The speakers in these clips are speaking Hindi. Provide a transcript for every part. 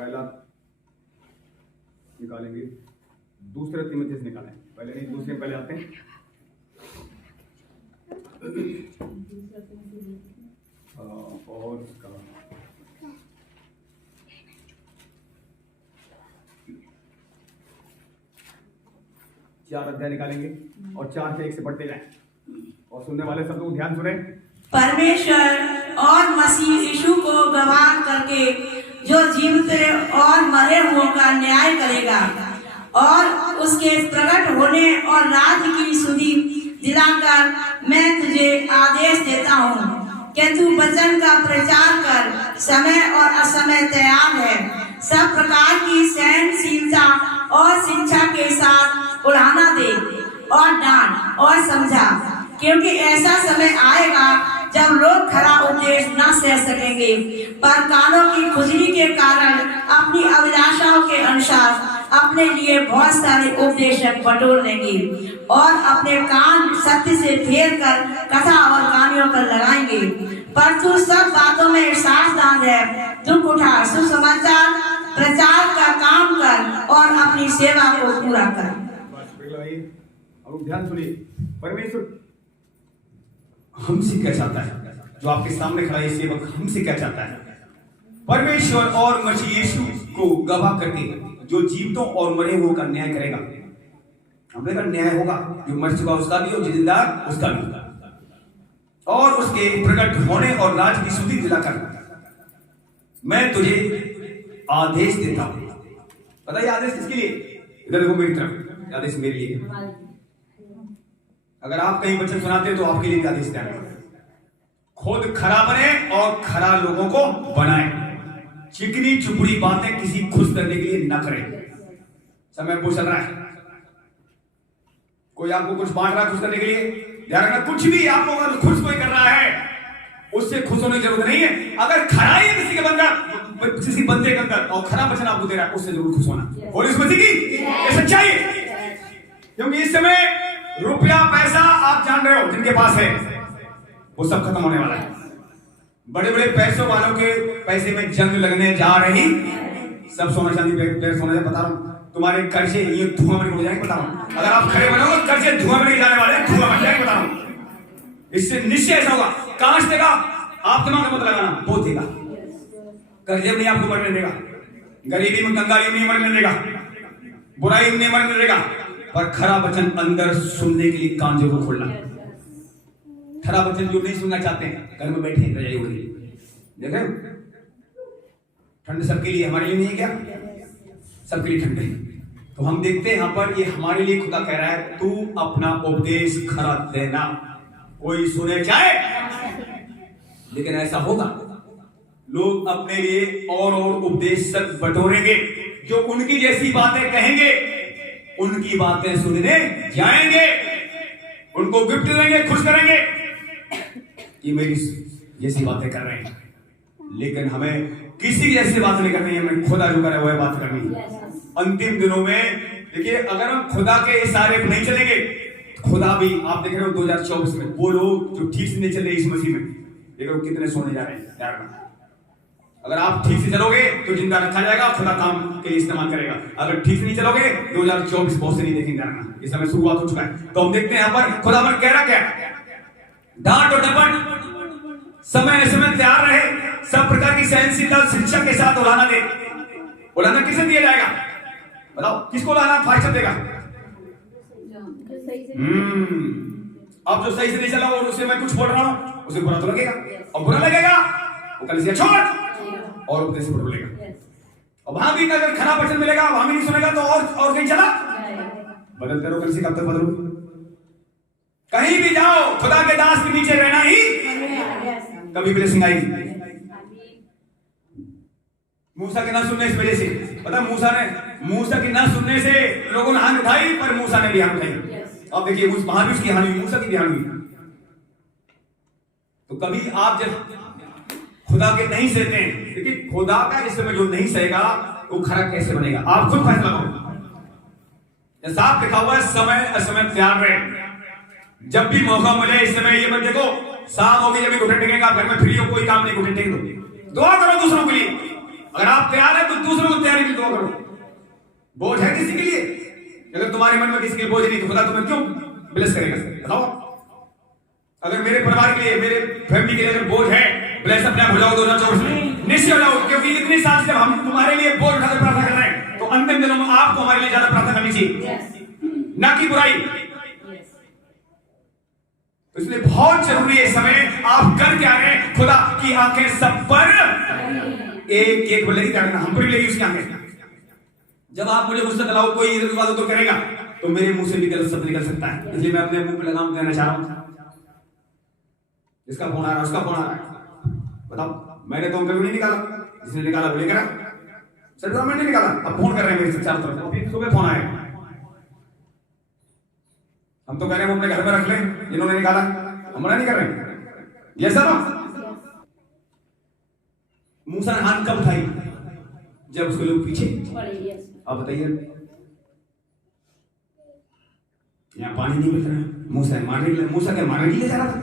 पहला निकालेंगे, दूसरे तीमतीस निकालें। पहले नहीं, दूसरे पहले आते हैं। और इसका 4 अध्याय निकालेंगे और 4 से 1 से पढ़ते जाएं। और सुनने वाले सब लोग ध्यान सुने। परमेश्वर और मसीह यीशु को गवाह करके जो जीवित और मरे हुओं का न्याय करेगा और उसके प्रकट होने और राज्य की सुधि दिलाकर मैं तुझे आदेश देता हूँ कि तू वचन का प्रचार कर। समय और असमय तैयार है। सब प्रकार की सहनशीलता और शिक्षा के साथ उड़ाना दे और डांट और समझा, क्योंकि ऐसा समय आएगा जब लोग खरा उपदेश न सह सकेंगे, पर कानों की खुजली के कारण अपनी अभिलाषाओं के अनुसार अपने लिए बहुत सारे उपदेशक बटोर लेंगे और अपने कान सत्य से फेर कर कथा और कहानियों पर लगाएंगे। पर तू सब बातों में सावधान रह, दुख उठा, सुसमाचार प्रचार का काम कर और अपनी सेवा को पूरा कर। अब ध्यान सुनिए, परमेश्वर हमसे क्या चाहता है? जो आपके सामने खड़ा है सेवक हमसे क्या चाहता है? परमेश्वर और मसीह यीशु को गवाह करके जो जीवितों और मरे हुओं का न्याय करेगा। हमने कहा न्याय होगा, जो मर चुका उसका भी और जिंदा उसका भी, और उसके प्रकट होने और राज की सुधि दिलाकर मैं तुझे आदेश देता हूं। पता है आदेश किसके लिए? इधर देखो मेरी तरफ, आदेश मेरे लिए। अगर आप कहीं वचन सुनाते हैं तो आपके लिए आदेश क्या है? खुद खरा बने और खरा लोगों को बनाए। चिकनी चुपड़ी बातें किसी खुश करने के लिए ना करें। समय पूछ रहा है, कोई आपको कुछ बांट रहा है खुश करने के लिए, ध्यान रखना, कुछ भी आपको अगर खुश कोई कर रहा है उससे खुश होने की जरूरत नहीं है। अगर खराई है किसी के अंदर, किसी बंदे के अंदर, और खरा वचन आपको दे रहा है, उससे जरूर खुश होना। और इस मसीह की ये सच्चाई है, क्योंकि इस समय रुपया पैसा आप जान रहे हो जिनके पास है वो सब खत्म होने वाला है। बड़े बड़े पैसों वालों के पैसे में जंग लगने जा रही। सब सोना चांदी पे सोना है, बता रहा हूं। तुम्हारे कर्जे ये धुआं में हो जाएंगे, बता रहा हूं। अगर आप खड़े बनोगे कर्जे धुआं में जाने वाले, धुआं में जाएंगे, बता रहा हूं। इससे निश्चय ऐसा होगा, कांच देगा, आप दिमाग मत लगाना, वो देगा। कर्जे नहीं आपको मरने देगा, गरीबी में कंगाली नहीं मरने देगा, बुराई नहीं मरने देगा, पर खरा वचन अंदर सुनने के लिए कान जरूर खोलना। खरा वचन जो नहीं सुनना चाहते हैं घर में बैठे रजाई ओढ़ के, देखे ठंड सबके लिए, हमारे लिए नहीं है क्या? सबके लिए ठंड है। तो हम देखते हैं यहाँ पर ये हमारे लिए खुदा कह रहा है, तू अपना उपदेश खरा देना, कोई सुने चाहे। लेकिन ऐसा होगा, लोग अपने लिए और उपदेशक बटोरेंगे जो उनकी जैसी बातें कहेंगे, उनकी बातें सुनने जाएंगे, उनको गिफ्ट देंगे, खुश करेंगे, ये मेरी जैसी बातें कर रहे हैं। लेकिन हमें किसी जैसी बात नहीं करनी है, हमें खुदा जो करे वह बात करनी है। अंतिम दिनों में देखिए, अगर हम खुदा के इशारे पर नहीं चलेंगे, खुदा भी आप देख रहे हो 2024 में वो लोग जो ठीक से नहीं चल रहे इस मसीह में, देखो कितने सोने जा रहे हैं। अगर आप ठीक से चलोगे तो जिंदा रखा जाएगा, खुदा काम के लिए इस्तेमाल करेगा। अगर ठीक से नहीं चलोगे 2024 बहुत से नहीं देखेंगे रहना। इस समय शुरुआत हो चुका है। तो हम देखते हैं यहाँ पर खुदा कह रहा क्या, डांट और डपट समय समय तैयार रहे, सब प्रकार की सहनशीलता शिक्षा के साथ उड़ाना दे। उड़ाना किसे दिया जाएगा? बताओ किसको उड़ाना फायदा देगा? अब जो सही से नहीं चला और उसे मैं कुछ बोल रहा हूं, उसे बुरा तो लगेगा, और बुरा लगेगा वो कलीसिया छोड़ और उपदेश बटोरेगा। और वहां भी अगर खरा वचन मिलेगा, वहां भी नहीं सुनेगा तो और कहीं चला बदलते रहो। कलीसिया कब तक बदलो? कहीं भी जाओ खुदा के दास के नीचे रहना ही कभी ब्लेसिंग आएगी। मूसा के ना सुनने की वजह से, पता मूसा के ना सुनने से लोगों ने हाथ उठाई, पर मूसा ने भी हाथ उठाई। अब देखिए वहां भी उसकी हानि हुई, मूसा की भी हानि हुई। तो कभी आप जब खुदा के नहीं सहते हैं, देखिए खुदा का इस समय जो नहीं सहेगा वो खरा कैसे बनेगा? आप खुद फैसला करो। साफ लिखा हुआ है, समय असमय तैयार रहे। जब भी मौका मिले इस समय ये मत देखो शाम होगी जब घुटने टेकेगा, घर में फ्री हो कोई काम नहीं, घुटने टेक दो, दुआ करो दूसरों के लिए। अगर आप तैयार है तो दूसरों को तैयारी की दुआ करो। बोझ है किसी के लिए? अगर तुम्हारे मन में किसी के लिए बोझ नहीं तो खुदा तुम्हें क्यों ब्लेस करेगा? बताओ। अगर मेरे परिवार के लिए, मेरे फैमिली के लिए अगर बोझ है, ब्लेस अपने आप हो जाओ, दोनों चोर से निश्चय हो जाओ। क्योंकि इतने साल से हम तुम्हारे लिए बोझ उठाकर प्रार्थना कर रहे हैं, तो अंतिम दिनों में आपको हमारे लिए ज्यादा प्रार्थना करनी चाहिए, ना कि बुराई। तो इसलिए बहुत जरूरी है इस समय आप कर क्या रहे हैं? खुदा की आंखें सब पर एक एक बोलेगी, क्या करना हम पर लेगी उसकी आंखें। जब आप मुझे गुस्सा दिलाओ, कोई इधर विवाद तो करेगा, तो मेरे मुंह से भी गलत शब्द निकल सकता है। इसलिए मैं अपने मुंह पे लगाम देना चाह रहा हूं। इसका फोन आ रहा है, उसका फोन आ रहा है, बताओ। मैंने तो उनका नहीं निकाला, जिसने निकाला वो लेकर सर मैंने निकाला। अब फोन कर रहे हैं मेरे से चारों तरफ, अभी सुबह फोन आया। हम तो कह रहे हैं वो अपने घर में रख लें, जिन्होंने निकाला हम मना नहीं कर रहे। ये सब मूसा ने हाथ कब उठाई? जब उसके लोग पीछे। अब बताइए, यहाँ पानी नहीं मिल रहा है, मूसा क्या मारने के लिए जा रहा था?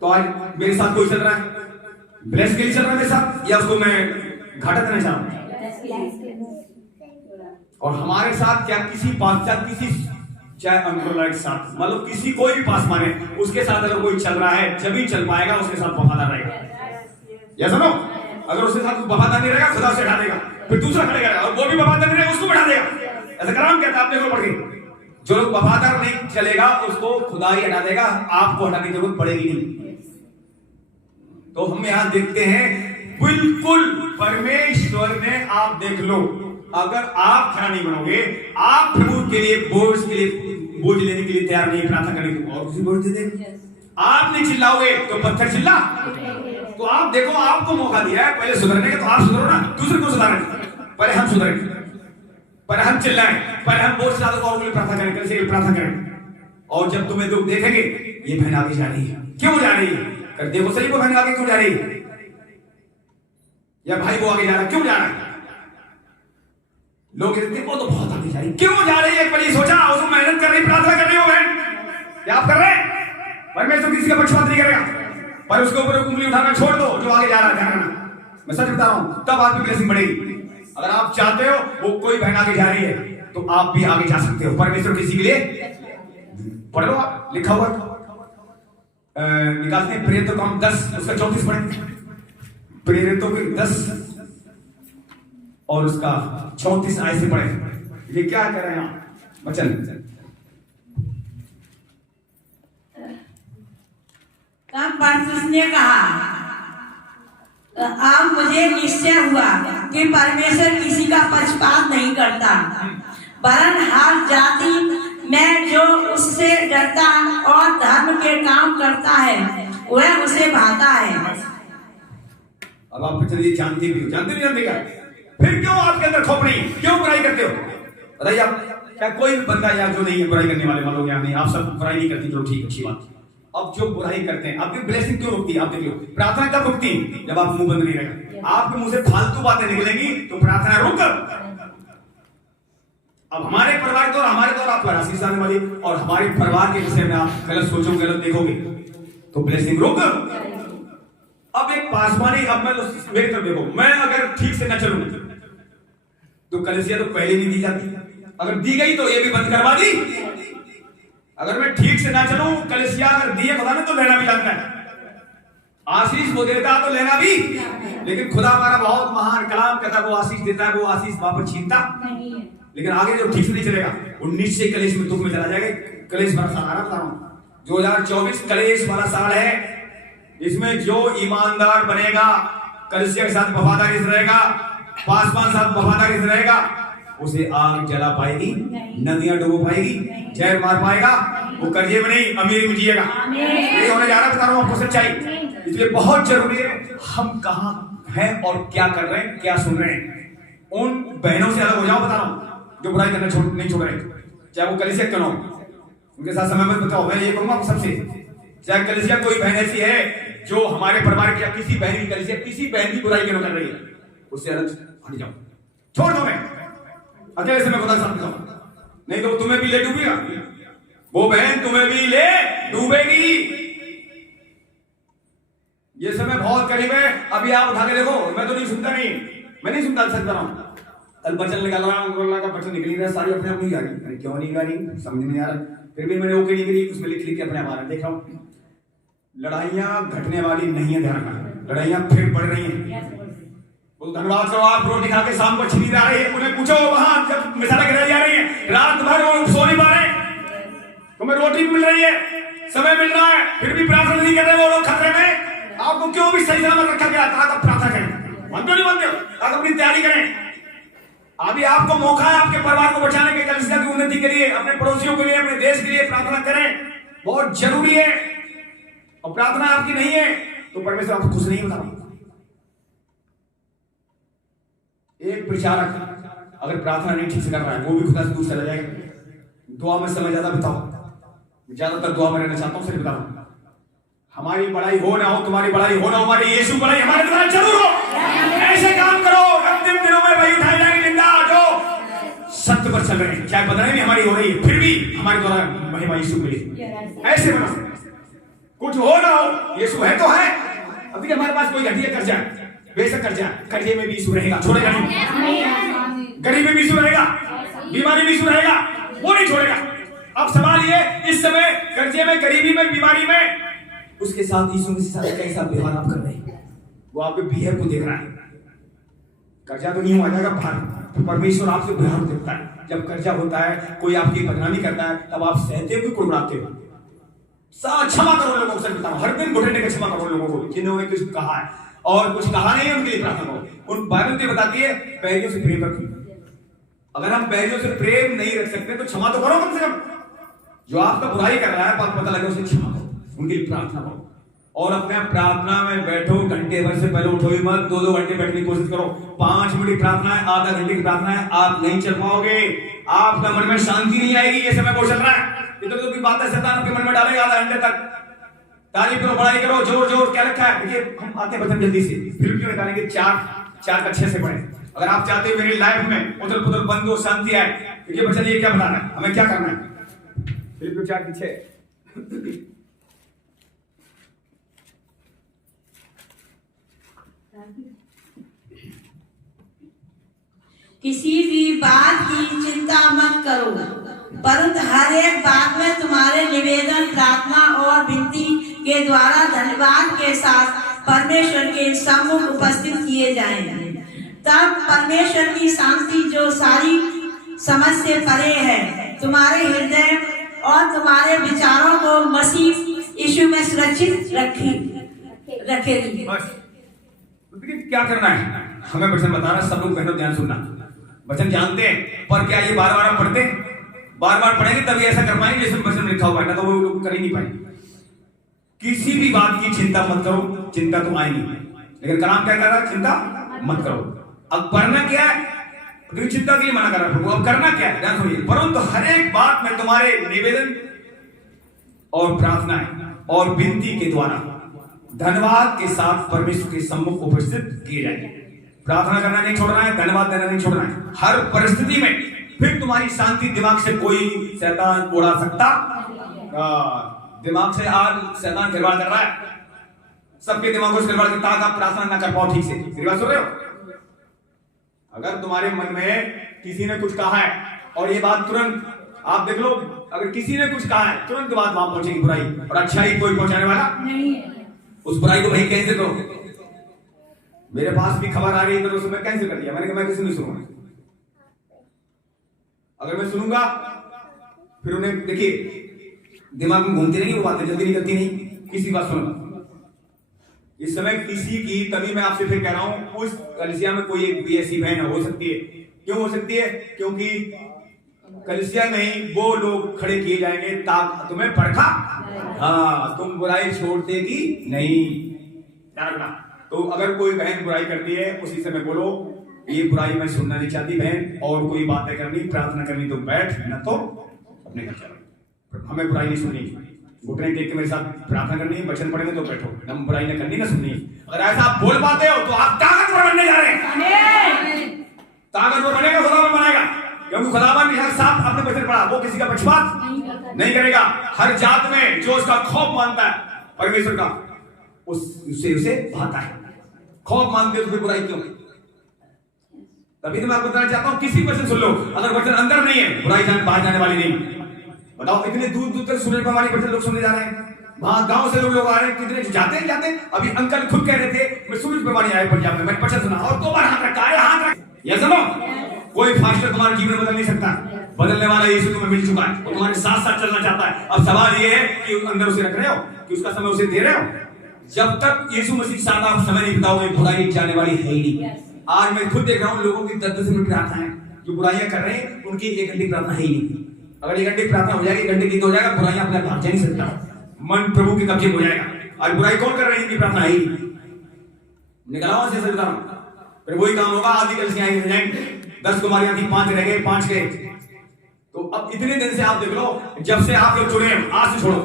तो आज मेरे साथ कोई चल रहा है, ब्लेस के लिए चल रहा है मेरे साथ, या उसको मैं घाटा देना चाह रहा हूं? और हमारे साथ क्या किसी बादशाह, किसी चाहे अंकुर साथ, मतलब किसी कोई भी पास माने, उसके साथ अगर कोई चल रहा है, जब ही चल पाएगा उसके साथ वफादार रहेगा। या सुनो, अगर उसके साथ वफादार नहीं रहेगा, खुदा से हटा देगा, फिर दूसरा खड़ेगा, और वो भी वफादार नहीं रहेगा, उसको बढ़ा देगा। ऐसा कलाम कहता है, आपने को पढ़ के, जो लोग वफादार नहीं चलेगा उसको खुदा ही हटा देगा, आपको हटाने की जरूरत पड़ेगी नहीं। तो हम यहां देखते हैं, बिल्कुल परमेश्वर ने, आप देख लो, अगर आप खड़ा नहीं बनोगे, आप प्रभु के लिए बोझ लेने के लिए तैयार नहीं, प्रार्थना करने के लिए, और किसी बोझ दे दे। आप नहीं चिल्लाओगे तो पत्थर चिल्ला। तो आप देखो, आपको मौका दिया है पहले सुधरने का, तो आप सुधरो ना, दूसरे को सुधारें। पहले हम सुधरें, पहले हम चिल्लाएं, पहले हम बोझ लादों को प्रार्थना करें, कैसे प्रार्थना करें। और जब तुम्हें दुख देखेंगे, ये बहन आगे जा रही है, क्यों जा रही है? कर देखो सही, वो बहन आगे क्यों जा रही है, या भाई वो आगे जा रहा है, क्यों जा रहा है? लोग कहते वो तो बहुत आगे जा रही, क्यों जा रही है? एक बार ये सोचा, उसको मेहनत कर रही, प्रार्थना कर रही हो बहन, क्या आप कर रहे हैं? परमेश्वर किसी का पक्षपात नहीं करेगा, पर उसके ऊपर उंगली उठाना छोड़ दो, जो आगे जा रहा है ध्यान रखना। मैं सच बता रहा हूं, तब आपकी ब्लेसिंग बढ़ेगी। अगर आप चाहते हो वो कोई बहन आगे जा रही है, तो आप भी आगे जा सकते हो। परमेश्वर किसी के लिए, पढ़ लो आप, लिखा हुआ निकालते हैं, प्रेरितों का 10 उसका 34 पढ़े, प्रेरितों के 10 और उसका 34 आयत से पढ़े। ये क्या कह रहे हैं आप वचन? तब परमेश्वर ने कहा, अब मुझे निश्चय हुआ कि परमेश्वर किसी का पक्षपात नहीं करता, वरन हर जाति में जो उससे डरता और धर्म के काम करता है, वह उसे भाता है। अब आप चलिए, जानते भी हो, जानते नहीं जानते क्या? फिर क्यों आपके अंदर खोपड़ी, क्यों बुराई करते हो? बताइए आप, क्या कोई बंदा या जो नहीं है बुराई करने वाले वालों या नहीं? आप सब बुराई नहीं करती, चलो ठीक, अच्छी बात। अब जो बुराई करते हैं, आपकी ब्लेसिंग क्यों रुकती है? आप देखिए, प्रार्थना कब रुकती? जब आप मुंह बंद नहीं रहेगा, आपके मुंह से फालतू बातें निकलेंगी तो प्रार्थना रुक। अब हमारे परिवार तो, हमारे तो आप पर आशीष आने वाली, और हमारे परिवार के विषय में आप गलत सोचोगे, गलत देखोगे, तो ब्लेसिंग रुक। अब एक पासवानी, अब मैं तो मेरी तरफ देखो, मैं अगर ठीक से न चलूं तो कलीसिया तो पहले नहीं दी जाती, अगर दी गई तो ये भी बंद करवा दी। अगर मैं ठीक से ना चलूं, कलीसिया अगर दिए खुदा ने तो लेना भी जानता है, आशीष वो देता तो लेना भी, लेकिन खुदा हमारा बहुत महान कलाम कहता, वो आशीष देता है, वो आशीष वापस छीनता नहीं है। लेकिन आगे जो ठीक से नहीं चलेगा, वो निश्चय कलेश में, दुख में चला जाएगा। कलेश वाला साल आ रहा, बता रहा हूं, 2024 कलेश वाला साल है। इसमें जो ईमानदार बनेगा, कलीसिया के साथ वफादारी से रहेगा, पासवान साथ वफादारी से रहेगा, उसे आग जला पाएगी, नदियां डुबो पाएगी, जहर मार पाएगा, वो कर्जे में नहीं अमीरी में जिएगा। ये होने जा रहा, बता रहा हूं आपको सच्चाई। इसलिए बहुत जरूरी है हम कहां हैं और क्या कर रहे हैं, क्या सुन रहे हैं। उन बहनों से अलग हो जाओ, बता रहा हूं, जो बुराई करना नहीं छोड़ रहे, चाहे वो कलीसिया क्यों ना हो, उनके साथ समय मत बताओ। मैं ये कहूंगा आप सबसे, चाहे कलीसिया कोई बहन ऐसी है जो हमारे परिवार की, किसी बहन की कलीसिया, किसी बहन की बुराई क्यों कर रही है, उससे अलग हट जाओ, छोड़ दो। मैं अकेले से मैं खुदा साथ दिखाऊं, नहीं तो तुम्हें भी ले डूबेगा, वो बहन तुम्हें भी ले डूबेगी। ये समय बहुत करीब है। अभी आप उठा के देखो, मैं तो नहीं सुनता नहीं, मैं नहीं सुनता सच रहा हूं। कल बचन निकाल रहा हूं, अल्लाह का बचन निकल रहा, सारी अपने आप नहीं जा रही। अरे क्यों नहीं जा रही समझ नहीं आ रहा। फिर भी मैंने ओके नहीं करी, उसमें लिख लिख के अपने आप आ रहा है। देख रहा हूं लड़ाइयां घटने वाली नहीं है, ध्यान रखना, लड़ाइयां फिर बढ़ रही हैं। तो धन्यवाद करो, आप रोटी खा के शाम को अच्छी नींद आ रही है, उन्हें पूछो वहां जब मिसाला गिराई जा रही है, रात भर वो सो नहीं पा रहे, तुम्हें रोटी भी मिल रही है, समय मिल रहा है, फिर भी प्रार्थना नहीं कर रहे वो लोग खतरे में। आपको क्यों भी सही सलामत रखा गया? कहा तब प्रार्थना करें, मानते हो नहीं मानते हो? कहा अपनी तैयारी करें। अभी आपको मौका है आपके परिवार को बचाने के, कलीसिया की उन्नति के लिए, अपने पड़ोसियों के लिए, अपने देश के लिए प्रार्थना करें, बहुत जरूरी है। और प्रार्थना आपकी नहीं है तो परमेश्वर आपको खुश नहीं होता। एक प्रचारक अगर प्रार्थना नहीं ठीक से कर रहा है, वो भी खुदा से दूर चला जाएगा। दुआ में समय ज्यादा बिताओ, ज्यादातर दुआ में रहना चाहता हूं, सिर्फ बताऊं हमारी बड़ाई हो ना हो, तुम्हारी बड़ाई हो ना हो, हमारी यीशु बड़ाई हमारे द्वारा जरूर हो। ऐसे काम करो, अंतिम दिनों में वही उठाई जाएगी निंदा जो सत्य पर चल रहे हैं, चाहे बदनामी भी हमारी हो रही है, फिर भी हमारे द्वारा महिमा यीशु मिली। ऐसे बनो, कुछ हो ना हो, यीशु है तो है। अभी हमारे पास कोई घटिया कर्जा है, बेशक कर्जा, कर्जे में भी यीशु रहेगा, छोड़ेगा नहीं। गरीबी में यीशु रहेगा, बीमारी में यीशु रहेगा, वो नहीं छोड़ेगा। अब सवाल ये, इस समय कर्जे में, गरीबी में, बीमारी में, उसके साथ यीशु के साथ कैसा व्यवहार आप कर रहे हैं? वो आपके बिहेव को देख रहा है। कर्जा तो नहीं हो जाएगा बाहर, तो परमेश्वर आपसे व्यवहार देखता है। जब कर्जा होता है, कोई आपकी बदनामी करता है, तब आप सहते हो कि कुड़कुड़ाते हो? क्षमा करो लोगों को, बताओ हर दिन घुटने के क्षमा करो लोगों को जिन्होंने कुछ कहा है और कुछ कहा नहीं है, उनके लिए प्रार्थना करो। उन बाइबल तो बताती है बैरियों से प्रेम रखो। अगर हम बैरियों से प्रेम नहीं रख सकते तो क्षमा तो करो कम से कम। जो आपका बुराई कर रहा है, आपको पता लगे, उसे क्षमा करो, उनके लिए प्रार्थना करो। और अपने प्रार्थना में बैठो, घंटे भर से पहले उठो ही मत, 2-2 घंटे बैठने की कोशिश करो। 5 मिनट की प्रार्थना है, आधा घंटे की प्रार्थना है, आप नहीं चल पाओगे। आपका मन में शांति नहीं आएगी। ये समय वो चल रहा है, इधर उधर की बातें शैतान आपके मन में डालेगा। आधा घंटे तक तारीफ करो, बड़ाई करो, जोर जोर क्या रखा है। देखिए हम आते बचन जल्दी से, फिर क्यों निकालेंगे 4 का 6 से पढ़े। अगर आप चाहते हो मेरी लाइफ में उथल पुथल बंद हो, शांति आए, देखिए बचन ये क्या बता रहा है, हमें क्या करना है। फिर 4 की 6 किसी भी बात की चिंता मत करो, परंतु हर एक बात में तुम्हारे निवेदन, प्रार्थना और विनती के द्वारा धन्यवाद के साथ परमेश्वर के सम्मुख उपस्थित किए जाएंगे। तब परमेश्वर की शांति जो सारी समझ से परे है, तुम्हारे हृदय और तुम्हारे विचारों को मसीह यीशु में सुरक्षित रखेगी। क्या करना है हमें वचन बता रहा है। सब लोग बहनों ध्यान सुनना, वचन जानते हैं, पर क्या ये बार बार पढ़ते? बार बार पढ़ेंगे तभी ऐसा कर पाएंगे जैसे वचन लिखा हुआ है, ना तो वो लोग कर ही नहीं पाएंगे। किसी भी बात की चिंता मत करो, चिंता तो आएगी, लेकिन कलाम क्या कह रहा है? चिंता मत करो। अब करना क्या है? तो चिंता के लिए मना कर रहा है। अब करना क्या है? ध्यान सुनिए, परंतु हर एक बात में तुम्हारे निवेदन और प्रार्थनाएं और विनती के द्वारा धन्यवाद के साथ परमेश्वर के सम्मुख उपस्थित किए जाएंगे। प्रार्थना करना नहीं छोड़ना है, धन्यवाद देना नहीं छोड़ना है, हर परिस्थिति में। फिर तुम्हारी शांति दिमाग से कोई शैतान उड़ा सकता। दिमाग से आज शैतान खिलवाड़ कर रहा है, सबके दिमागों से खिलवाड़ करता है। आप प्रार्थना ना कर पाओ ठीक से, मेरी बात सुन रहे हो? अगर तुम्हारे मन में किसी ने कुछ कहा है और ये बात तुरंत आप देख लो, अगर किसी ने कुछ कहा है तुरंत बात वहां पहुंचेगी बुराई, और अच्छाई कोई पहुंचाने वाला नहीं है। उस बुराई को भाई कैंसिल करो। मेरे पास भी खबर आ रही है तो उसमें कैंसिल कर दिया। मैंने कहा मैं किसी नहीं सुनूंगा। अगर मैं सुनूंगा फिर उन्हें देखिए दिमाग में घूमती नहीं वो बातें, जल्दी निकलती नहीं, किसी बात सुनूंगा। इस समय किसी की, तभी मैं आपसे फिर कह रहा हूं, उस कलीसिया में कोई एक भी ऐसी बहन हो सकती है। क्यों हो सकती है? क्योंकि कलीसिया में वो लोग खड़े किए जाएंगे ताकि तुम्हें परखा, हाँ तुम बुराई छोड़ते कि नहीं, ध्यान रखना। तो अगर कोई बहन बुराई करती है उसी समय बोलो ये बुराई मैं सुनना नहीं चाहती बहन, और कोई बातें करनी, प्रार्थना करनी तो बैठ, न तो अपने घर चलो। हमें बुराई नहीं सुननी, घुटने टेक के मेरे साथ प्रार्थना करनी है, वचन पढ़ेंगे तो बैठो, हम बुराई न करनी, न सुननी। अगर ऐसा आप बोल पाते हो तो आप ताकतवर बनने जा रहे हैं। ताकतवर बनेगा, खुदावन बनाएगा, क्योंकि खुदावन के साथ आपने वचन पढ़ा, वो किसी का पक्षपात नहीं करेगा। हर जात में जो उसका खौफ मानता है परमेश्वर का, उससे उसे भाता है। खौफ मानते हो तो फिर बुराई क्यों? तभी तो मैं आपको बताना चाहता हूं, किसी वचन सुन लो, अगर वचन अंदर नहीं है बुराई बाहर जाने वाली नहीं। बताओ इतने दूर दूर तक सूरज पवानी वचन लोग सुनने जा रहे हैं, वहां गांव से लोग आ रहे हैं, कितने जाते हैं। अभी अंकल खुद कह रहे थे मैं सूरज पवानी आया पंजाब में, मैंने वचन सुना और 2 बार हाथ रखा है, हाथ रख। ये सुनो, कोई फास्टर तुम्हारे जीवन बदल नहीं सकता, बदलने वाला यीशु तुम्हें मिल चुका है, वो तुम्हारे साथ साथ चलना चाहता है। अब सवाल ये है कि अंदर उसे रख रहे हो, कि उसका समय उसे दे रहे हो। जब तक यीशु मसीह साथ आप समय नहीं बिताओगे, बुराई जाने वाली है ही नहीं। आज मैं खुद देख रहा हूँ लोगों की 10-10 मिनट प्रार्थना है, जो बुराइयां कर रहे हैं उनकी 1 घंटे प्रार्थना है ही नहीं। अगर 1 घंटे प्रार्थना हो जाएगी, 1 घंटे की तो हो जाएगा, बुराइयां अपने भाग जा नहीं सकता, मन प्रभु के कब्जे हो जाएगा। और बुराई कौन कर रहे हैं, इनकी प्रार्थना है ही नहीं। निकला वहां से सच बता रहा हूं, फिर वही काम होगा, आधी कलसियां आएंगी जाएंगे, 10 कुमारियां थी, 5 रह गए, 5 गए। तो अब इतने दिन से आप देख लो, जब से आप लोग जुड़े हैं, आज से छोड़ो,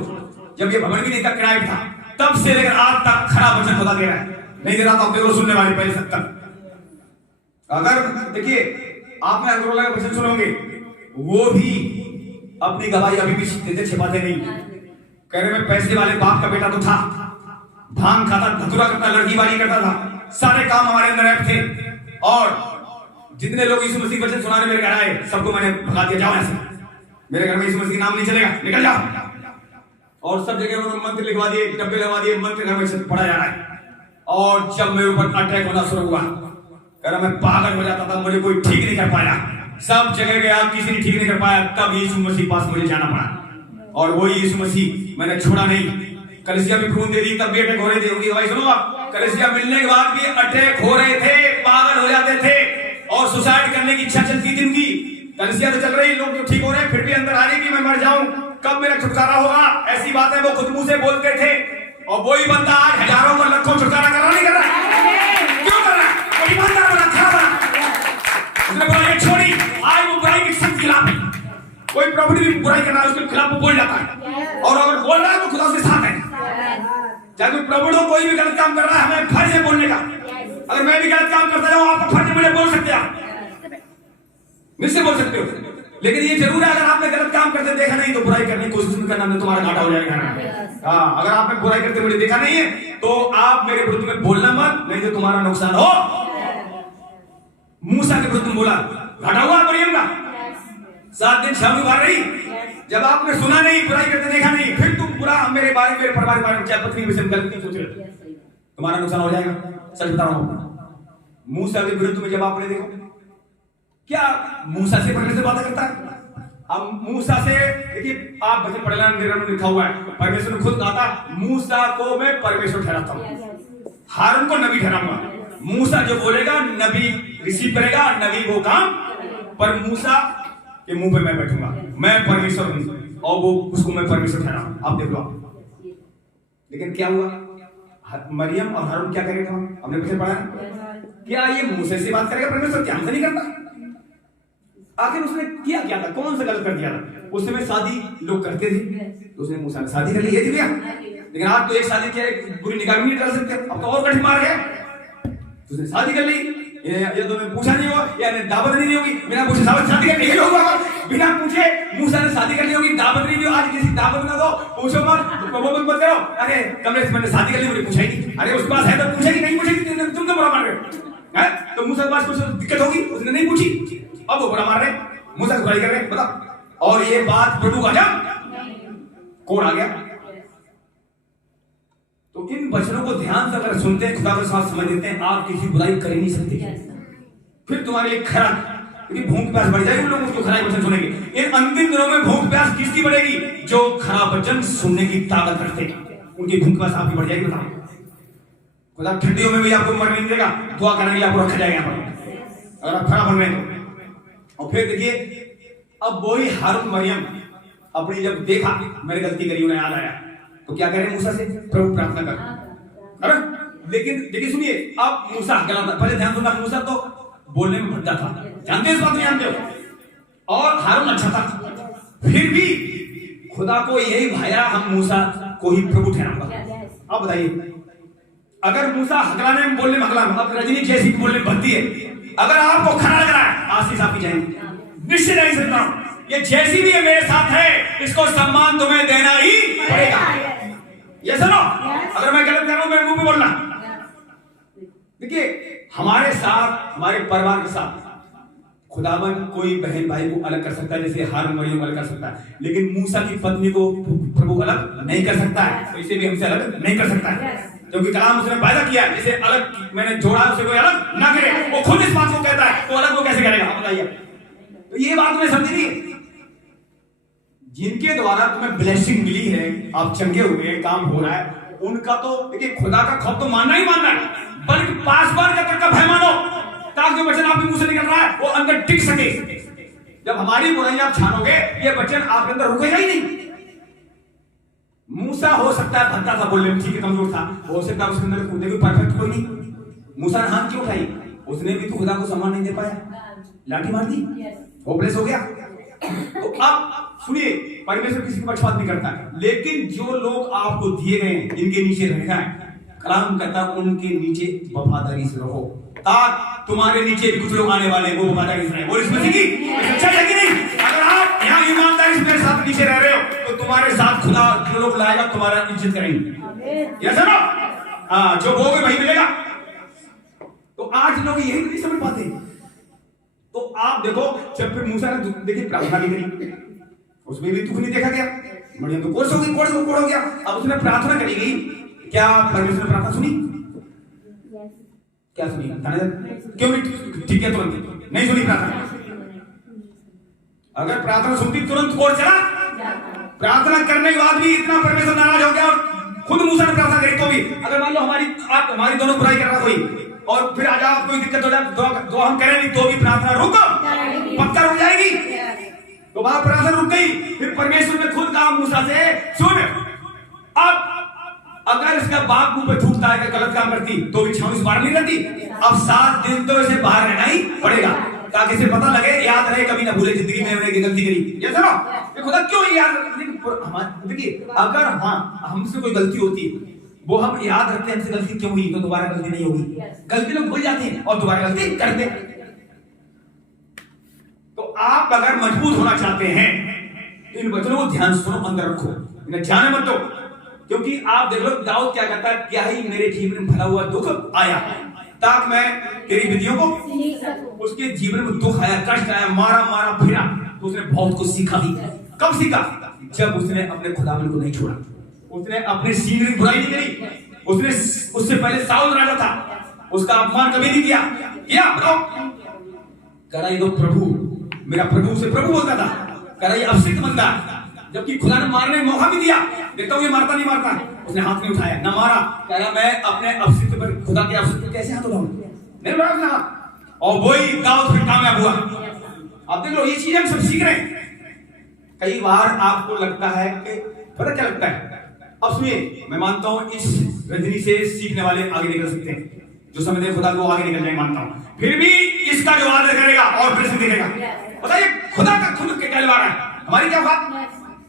जब ये भवन भी नहीं था, किराए था, तब से लेकर आज तक खराब वचन खुदा दे रहा है, नहीं दे रहा था। आप देखो सुनने वाले पहले सब तक, अगर देखिए आप में अंग्रोला का वचन सुनोगे, वो भी अपनी गवाही अभी भी देते, छिपाते नहीं। कह रहे मैं पैसे वाले बाप का बेटा तो था, भांग खाता, धतूरा करता, लड़की वाली करता था, सारे काम हमारे अंदर ऐप थे। और जितने लोग यीशु मसीह वचन सुनाने मेरे घर आए, सबको मैंने भगा दिया, जाओ ऐसे, मेरे घर में यीशु मसीह नाम नहीं चलेगा, निकल जाओ। और सब जगह उन्होंने मंत्र लिखवा दिए, डब्बे लगवा दिए, मंत्र घर में पढ़ा जा रहा है। और जब मेरे ऊपर अटैक होना शुरू हुआ, कह रहा मैं पागल हो जाता था, मुझे कोई ठीक नहीं कर पाया, सब जगह गया, किसी ने ठीक नहीं कर पाया, तब यीशु मसीह पास मुझे जाना पड़ा। और वही यीशु मसीह मैंने छोड़ा नहीं। कलीसिया भी खून दे दी, तब भी अटैक हो रहे थे, उनकी गवाही सुनो आप, कलीसिया मिलने के बाद भी अटैक हो रहे थे, पागल हो जाते थे और सुसाइड करने की इच्छा चलती थी उनकी। कलीसिया तो चल रही, लोग जो ठीक हो रहे हैं, फिर भी अंदर आ रही कि मैं मर जाऊं, कब मेरा छुटकारा होगा, ऐसी बातें वो खुद मुंह से बोलते थे। और वही बंदा आज हजारों को लाखों छुटकारा कर रहा, नहीं कर रहा, क्यों कर रहा है? वो ईमानदार बना, खरा बना, उसने बुराई छोड़ी, आज वो बुराई के सख्त खिलाफ है। कोई प्रभु भी बुराई करना है, उसके खिलाफ वो बोल जाता है, और अगर बोल रहा है तो खुदा उसके साथ है। चाहे कोई प्रभु हो, कोई भी गलत काम कर रहा है, हमें फर्ज है बोलने का। अगर मैं भी गलत काम करता जाऊं, आपका फर्ज है मुझे बोल सकते हैं, मुझसे बोल सकते हो। लेकिन ये जरूर है, अगर आपने गलत काम करते देखा नहीं तो बुराई करने की कोशिश नहीं करना, तुम्हारा घाटा हो जाएगा। हाँ, अगर आपने बुराई करते मुझे देखा नहीं है तो आप मेरे विरुद्ध में बोलना मत, नहीं तो तुम्हारा नुकसान हो। मूसा के विरुद्ध बोला, घाटा हुआ मरियम का, 7 दिन शामी मार रही, जब आपने सुना नहीं, बुराई करते देखा नहीं, फिर तुम बुरा मेरे बारे, मेरे परिवार के बारे में, चाहे पत्नी विषय गलती सोच रहे, तुम्हारा नुकसान हो जाएगा। सच बता रहा हूं, मूसा के विरुद्ध में जब आपने देखो, क्या मूसा से परमेश्वर बात करता है? अब मूसा से देखिए, आप वचन पढ़ना, लिखा हुआ है, परमेश्वर ने खुद कहा था मूसा को मैं परमेश्वर ठहराता हूं, हारून को नबी ठहराऊंगा। मूसा जो बोलेगा नबी रिसीव करेगा, नबी वो काम, पर मूसा के मुंह पे मैं बैठूंगा, मैं परमेश्वर हूं, और वो उसको मैं परमेश्वर ठहराऊं। आप देख लो आप। लेकिन क्या हुआ, मरियम और हारून क्या करेगा? हमने पीछे पढ़ा है, क्या ये मूसा से बात करेगा परमेश्वर? क्या हमसे नहीं करता? आखिर उसने किया क्या था, कौन सा गलत कर दिया था? उस समय शादी लोग करते थे, तो उसने मूसा से शादी कर ली, ये थी क्या? लेकिन आज तो एक शादी किया, बुरी निगाह नहीं डाल सकते, अब तो और कठिन मार गया, उसने शादी कर ली। ये तो पूछा नहीं होगा, या दावत नहीं दी होगी, बिना पूछे शादी कर ली होगा, बिना पूछे मूसा ने शादी कर ली होगी, दावत नहीं दी। आज किसी दावत ना दो, पूछो मत, वो मत करो, अरे कमरे से मैंने शादी कर ली, मुझे पूछा ही नहीं, अरे उसके पास है तो पूछेगी, नहीं पूछेगी तुम तो बुरा मार रहे हैं। तो मूसा के पास कुछ दिक्कत होगी, उसने नहीं पूछी, अब वो बुरा मार रहे, मूसा को बुराई कर रहे, बताओ। और ये बात प्रभु का जब कौन आ गया, तो इन वचनों को ध्यान से अगर सुनते हैं, खुदा के साथ समझ लेते हैं, आप किसी बुराई कर ही नहीं सकते। फिर तुम्हारे लिए खरा, क्योंकि भूख प्यास बढ़ जाएगी, लोग उसको खराब वचन सुनेंगे। इन अंतिम दिनों में भूख प्यास किसकी बढ़ेगी? जो खराब वचन सुनने की ताकत रखते हैं, उनकी भूख प्यास आपकी बढ़ जाएगी। बताओ, खुदा ठंडियों में भी आपको मरने नहीं देगा, दुआ करने के लिए आपको रखा जाएगा यहाँ पर, अगर आप खराब बन रहे हो। और फिर देखिए, अब वही हारून मरियम अपनी जब देखा मैंने गलती करी, उन्हें याद आया, तो क्या करें मूसा से? प्रभु प्रार्थना कर। लेकिन देखिए सुनिए, अब मूसा गलत था, पहले ध्यान सुनना, मूसा तो बोलने में भद्दा था, जानते हो इस बात में, जानते हो, और हारून अच्छा था, फिर भी खुदा को यही भाया, हम मूसा को ही प्रभु ठहराऊंगा। अब बताइए, अगर मूसा हकलाने में बोलने में हकला, अब रजनी जैसी बोलने में भद्दी है, अगर आपको खरा लग रहा है, आशीष आपकी जाएगी, निश्चित नहीं सकता हूं, ये जैसी भी है मेरे साथ है, इसको सम्मान तुम्हें देना ही पड़ेगा। ये सुनो, अगर मैं गलत कर रहा हूं, मैं मुंह पे बोलना। देखिए, हमारे साथ, हमारे परिवार के साथ खुदावन कोई बहन भाई को अलग कर सकता है, जैसे हारून मरियम को अलग कर सकता है, लेकिन मूसा की पत्नी को प्रभु अलग नहीं कर सकता है, तो इसे भी हमसे अलग नहीं कर सकता है, क्योंकि कलाम उसने वायदा किया जिसे अलग मैंने जोड़ा उसे कोई अलग ना करे। वो खुद इस बात को कहता है, तो अलग वो कैसे करेगा बताइए? तो ये बात तुम्हें समझ नहीं। जिनके द्वारा तुम्हें ब्लेसिंग मिली है, आप चंगे हुए, काम हो रहा है, उनका तो देखिए खुदा का खौफ तो मानना ही मानना है, बल्कि 5 बार जब तक का भय मानो, ताकि जो वचन आपके मुंह से निकल रहा है वो अंदर टिक सके। जब हमारी बुराई आप छानोगे, ये वचन आपके अंदर रुकेगा ही नहीं। मूसा हो सकता है भद्दा था बोलने में, ठीक है, कमजोर था, हो सकता है उसके अंदर खुद भी परफेक्ट कोई नहीं। मूसा ने हाथ क्यों उठाई? उसने भी तो खुदा को सम्मान नहीं दे पाया, लाठी मार दी, होपलेस हो गया। तो अब सुनिए, परमेश्वर किसी का पक्षपात नहीं करता, लेकिन जो लोग आपको दिए गए हैं, जिनके नीचे रहना है, कलाम कहता उनके नीचे वफादारी से रहो, ताकि तुम्हारे नीचे भी कुछ लोग आने वाले हैं, वो वफादारी से रहें। और इसमें की सच्चाई है कि नहीं? अगर आप यहाँ ईमानदारी से मेरे साथ नीचे रह रहे हो, तो तुम्हारे साथ खुदा जो लोग लाएगा तुम्हारा इज्जत करेंगे। Yes no? हाँ, जो बोगे वही मिलेगा। तो आज लोग यही नहीं समझ पाते। तो आप देखो, जब फिर मूसा ने देखिए प्रार्थना भी करी, उसमें भी दुख नहीं देखा गया, मरियम तो कोर्स हो गई, कोड़ हो गया। अब उसने प्रार्थना करी गई, क्या परमेश्वर ने प्रार्थना सुनी? क्या सुनी? क्यों नहीं? ठीक है, तुरंत नहीं सुनी प्रार्थना। अगर प्रार्थना सुनती तुरंत कोड़ चला। प्रार्थना करने के बाद भी इतना परमेश्वर नाराज हो गया, और खुद मूसा ने प्रार्थना करी तो भी, अगर मान लो हमारी दोनों बुराई कर रहा कोई, और फिर आज आप कोई दिक्कत हो जाए, तो हम करें नहीं, तो भी प्रार्थना रुक पक्का रुक जाएगी। तो वहां प्रार्थना रुक गई। फिर परमेश्वर ने खुद कहा मूसा से, सुन, अब अगर इसका बाप मुंह पे थूकता है कि गलत काम करती, तो भी 26 बार नहीं रहती। अब 7 दिन तो इसे बाहर रहना ही पड़ेगा, ताकि इसे पता लगे, याद रहे, कभी ना भूले जिंदगी में मैंने गलती करी। ये सुनो, ये खुदा क्यों याद? देखिए, अगर हाँ हमसे कोई गलती होती, वो हम याद रखते हैं हमसे गलती क्यों हुई, तो दोबारा गलती नहीं होगी। गलती लोग भूल जाते हैं और दोबारा गलती करते हैं। तो आप अगर मजबूत होना चाहते हैं, तो इन वचनों को ध्यान सुनो, अंदर रखो, इन्हें जाने मत दो। क्योंकि आप देख लो दाऊद क्या कहता है, क्या ही मेरे जीवन में भला हुआ दुख आया, ताकि मैं तेरी विधियों को, उसके जीवन में दुख आया, कष्ट आया, मारा फिरा, तो उसने बहुत कुछ सीखा भी। कब सीखा? जब उसने अपने खुदावन को नहीं छोड़ा, उसने अपने सीने की बुराई नहीं करी, उसने उससे पहले साउल राजा था, उसका अपमान कभी नहीं किया। करा ये तो प्रभु, मेरा प्रभु से प्रभु बोलता था, करा ये अपसित बंदा, जबकि खुदा ने मारने का मौका भी दिया, देखता हूं ये मारता नहीं मारता, उसने हाथ नहीं उठाया, ना मारा। कह रहा मैं अपने अपसित पर, खुदा के अपसित पर कैसे हाथ उठाऊं? नहीं उठाया अपना हाथ, और वही दाऊद फिर कामयाब हुआ। आप देख लो, ये चीजें हम सब सीख रहे हैं। कई बार आपको लगता है कि पता क्या लगता है, अब सुनिए, मैं मानता हूं इस रजनी से सीखने वाले आगे निकल सकते हैं, जो समझते खुदा को आगे निकल जाए, मानता हूं। फिर भी इसका जो आदर करेगा और फिर से देखेगा, बताइए खुदा का खुद के कहलवा रहा है, हमारी क्या बात?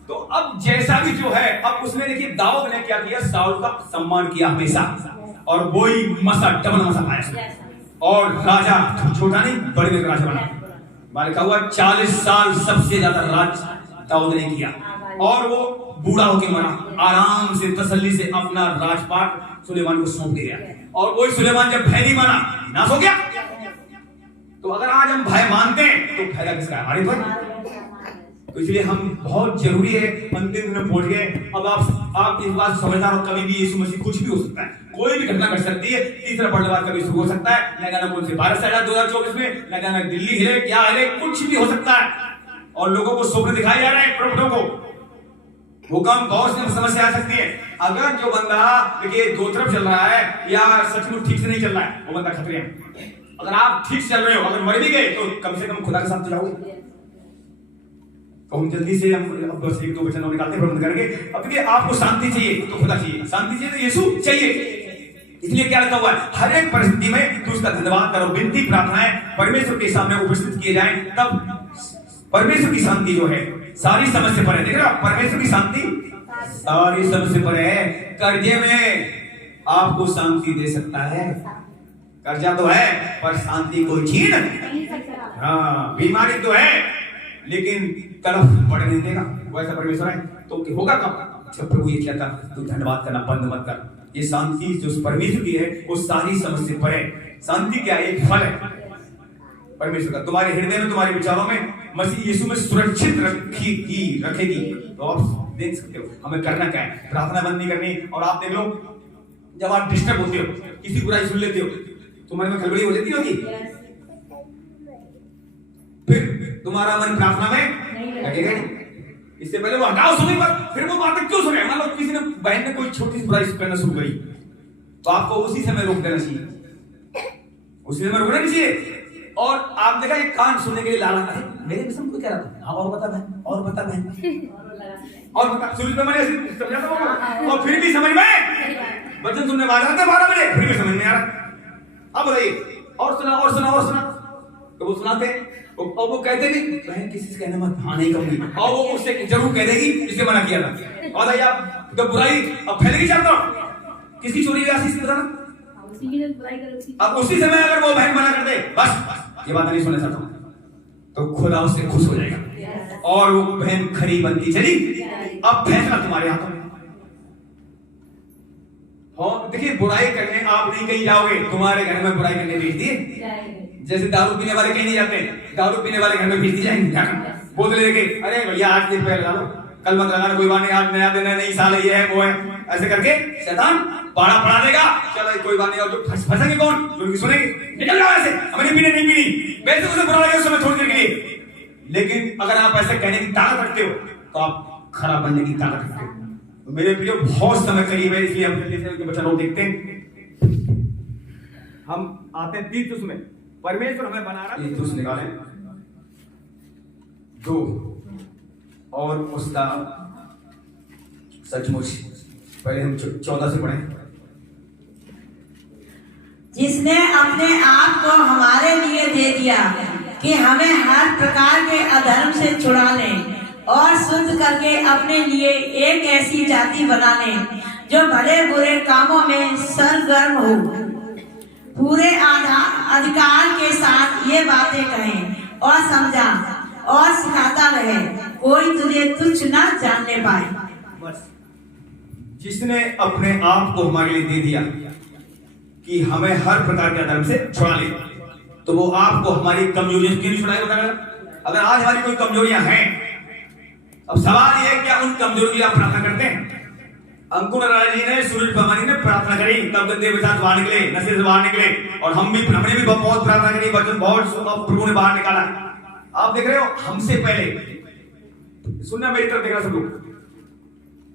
तो अब जैसा भी जो है, अब उसने देखिए दाऊद ने क्या किया, साउल का सम्मान किया हमेशा, और वही मसा डबल मसा पाया, और राजा छोटा नहीं बड़े में राजा बना। लिखा हुआ 40 साल सबसे ज्यादा राज दाऊद ने किया, और वो बूढ़ा होकर मरा, आराम से तसल्ली से अपना राजपाट सुलेमान को सौंप दिया, और वही सुलेमान जब भय नहीं माना, नाश हो गया। तो अगर आज हम भय मानते हैं, तो फायदा किसका है? हमारे पर। तो इसलिए हम बहुत जरूरी है, अंतिम दिन में पहुंच गए। अब आप इस बात समझदार हो, कभी भी यीशु मसीह कुछ भी हो सकता है, कोई भी घटना घट सकती है। तीसरा बर्डवार कभी शुरू हो सकता है, न जाना कौन से वायरस आएगा 2024 में, न जाना दिल्ली हिले क्या हिले, कुछ भी हो सकता है। और लोगों को स्वप्न दिखाए जा रहे हैं, प्रभुओं को भूकंप, बहुत सी समस्या आ सकती है। अगर जो बंदा देखिए दो तरफ चल रहा है, या सचमुच ठीक से नहीं चल रहा है, वो बंदा खतरे में। अगर आप ठीक चल रहे हो, अगर मर भी गए, तो कम से कम खुदा के साथ तो जाओगे। तो हम जल्दी से हम बस 1-2 वचन निकालते हैं, बंद करके। अब देखिए, आपको शांति चाहिए तो खुदा चाहिए, शांति चाहिए तो यीशु चाहिए। इसलिए क्या लिखा हुआ है, हर एक परिस्थिति में तू उसका धन्यवाद करो, विनती प्रार्थनाएं परमेश्वर के सामने उपस्थित किए जाएं, तब परमेश्वर की शांति जो है सारी समझ से परे। देख रहे हो, परमेश्वर की शांति सारी समझ से परे है। कर्जे में आपको शांति दे सकता है, कर्जा तो है पर शांति कोई छीन नहीं। हाँ, बीमारी तो है लेकिन तड़फ बढ़ने नहीं देगा, वैसा परमेश्वर है। तो होगा कब? जब प्रभु ये कहता तू धन्यवाद करना बंद मत कर। ये शांति जो परमेश्वर की है वो सारी समझ से परे। शांति क्या है? एक फल है। परमेश्वर का तुम्हारे हृदय में, तुम्हारे विचारों में मसीह यीशु में सुरक्षित रखेगी। तो आप देख सकते हो हमें करना क्या है, प्रार्थना बंद नहीं करनी। और आप देख लो, जब आप डिस्टर्ब होते हो, किसी बुराई सुन लेते हो, तुम्हारे में खलबली हो जाती होगी, फिर तुम्हारा मन प्रार्थना में लगेगा नहीं। इससे पहले वो हटाओ सुनी पर, फिर वो बातें क्यों सुने। मान लो किसी ने बहन ने कोई छोटी सी बुराई करना शुरू करी, तो आपको उसी समय रोक देना चाहिए, उसी समय रोकना नहीं चाहिए। और आप देखा ये कान सुनने के लिए लाला है, मेरे कसम को कह रहा था, हाँ और बता बहन, और बता बहन, और बता। सूरज पे मैंने समझाता हूँ, और फिर भी समझ में वचन सुनने वाला था 12 बजे, फिर भी समझ में आ रहा। अब बताइए और सुना और सुना और सुना, तो वो सुनाते और वो कहते भी बहन किसी से कहना मत, हाँ नहीं कहूंगी, और वो उससे जरूर कह देगी इसलिए मना किया था। और आप तो बुराई अब फैलेगी चाहता हूँ, किसी चोरी आशीष से बताना, अब उसी समय अगर वो बहन मना कर दे, बस ये बात नहीं सुनना चाहता हूं, तो खुदा उससे खुश हो जाएगा और वो बहन खरी बनती चली। अब फैसला तुम्हारे हाथों में। देखिए बुराई करने आप नहीं कहीं जाओगे, तुम्हारे घर में बुराई करने भेज दिए। जैसे दारू पीने वाले कहीं नहीं जाते, दारू पीने वाले घर में भेज दी जाएंगे, बोतल लेके, अरे भैया आज दिन पहले लगा लो, कल मत लगाना, कोई बात नहीं, आज नया दिन है, नई साल है, ये है वो है, ऐसे करके शैतान पाड़ा पड़ा देगा। चलो कोई बात नहीं, और जो फंसेंगे कौन, जो उनकी सुनेंगे, निकल जाओ ऐसे, हमें नहीं पीनी नहीं पीनी, वैसे उसे बुरा लगे उस समय थोड़ी देर के लिए। लेकिन अगर आप ऐसे कहने की ताकत रखते हो तो आप खराब बनने की ताकत रखते हो। तो मेरे प्रियो बहुत समय करीब है, इसलिए हम जल्दी से बच्चा लोग देखते हैं। हम आते हैं तीर्थ में, परमेश्वर हमें बना रहा है, तीर्थ निकाले 2 और उसका सचमुच पहले हम 14 से पढ़े। जिसने अपने आप को हमारे लिए दे दिया कि हमें हर प्रकार के अधर्म से छुड़ा ले और शुद्ध करके अपने लिए एक ऐसी जाति बना ले जो भले बुरे कामों में सरगर्म हो। पूरे अधिकार के साथ ये बातें कहें और समझा और सिखाता रहे, कोई तुझे तुच्छ ना जानने पाए। बस जिसने अपने आप को हमारे लिए दे दिया कि हमें हर प्रकार के अधर्म से छुड़ा ले, तो वो आपको हमारी कमजोरियों से क्यों छुड़ाएगा बताना। अगर आज हमारी कोई कमजोरियां हैं, अब सवाल ये है क्या उन कमजोरियों की आप प्रार्थना करते हैं। अंकुर राजा जी ने, सूरज भवानी ने प्रार्थना करी, तब गंदे विचार बाहर निकले, नशे से बाहर निकले, और हमने भी बहुत प्रार्थना करी, वचन बहुत प्रभु ने बाहर निकाला। आप देख रहे हो, हमसे पहले सुनना, मेरी तरफ देख रहा सब लोग,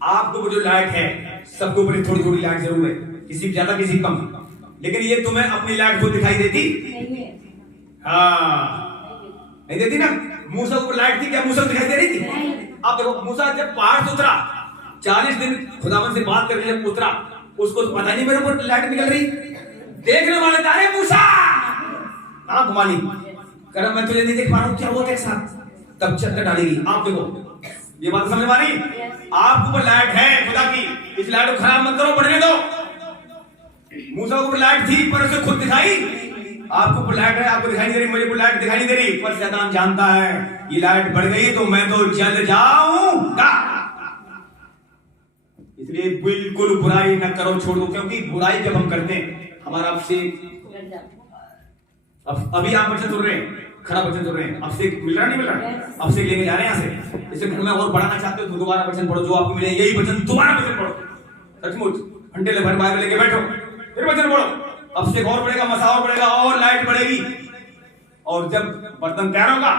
आपके ऊपर जो लाइट है, सबके ऊपर थोड़ी थोड़ी लाइट जरूर है, किसी ज्यादा किसी कम, लेकिन ये तुम्हें अपनी लाइट को दिखाई देती नहीं देती ना। मूसा को लाइट थी क्या, मूसा को दिखाई दे रही थी। आप देखो मूसा जब पहाड़ से उतरा, 40 दिन खुदावन से बात करके जब उतरा, उसको तो पता नहीं मेरे ऊपर लाइट निकल रही। देखने वाले तारे मूसा आंख मानी कर, मैं तुझे नहीं देख पा रहा हूं, क्या हुआ तेरे साथ, तब चक्कर डालेगी। आप देखो ये बात समझ में आ रही, आपके ऊपर लाइट है खुदा की, इस लाइट को खराब मत करो, बढ़ने दो। मूसा के ऊपर लाइट थी पर उसे खुद दिखाई, आपको ऊपर लाइट है, आपको दिखाई नहीं दे रही, मुझे ऊपर लाइट दिखाई नहीं दे रही, पर शैतान जानता है ये लाइट बढ़ गई तो मैं तो जल जाऊंगा। इसलिए बिल्कुल बुराई न करो, छोड़ो, क्योंकि बुराई जब हम करते हैं हमारा आपसे, अभी आप वचन सुन रहे हैं, खड़ा वचन सुन रहे हैं, आपसे मिल रहा नहीं मिल रहा, आपसे लेके जा रहे हैं यहाँ से, इसे घर में और बढ़ाना चाहते हो तो दोबारा वचन पढ़ो, जो आपको मिले यही वचन दोबारा वचन पढ़ो, सचमुच घंटे ले भर बाइबल लेके बैठो, फिर वचन पढ़ो, अब से और बढ़ेगा, मसा और बढ़ेगा, और लाइट बढ़ेगी। और जब बर्तन तैयार होगा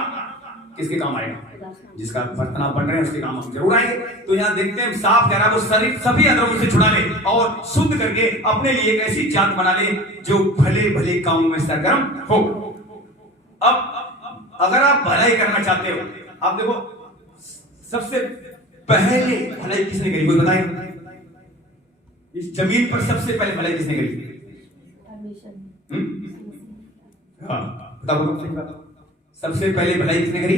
किसके काम आएगा, जिसका बर्तन आप बन रहे हैं उसके काम जरूर आएंगे। तो यहाँ देखते हैं साफ कह रहा है, वो शरीर सभी अधर्मों से छुड़ा ले और शुद्ध करके अपने लिए एक ऐसी जात बना ले जो भले भले कामों में सरगर्म हो। अब अगर आप भलाई करना चाहते हो, आप देखो सबसे पहले भलाई किसने करी, कोई बताएगा? इस जमीन पर सबसे पहले भलाई किसने करी? हाँ बताओ, सबसे पहले भलाई किसने करी?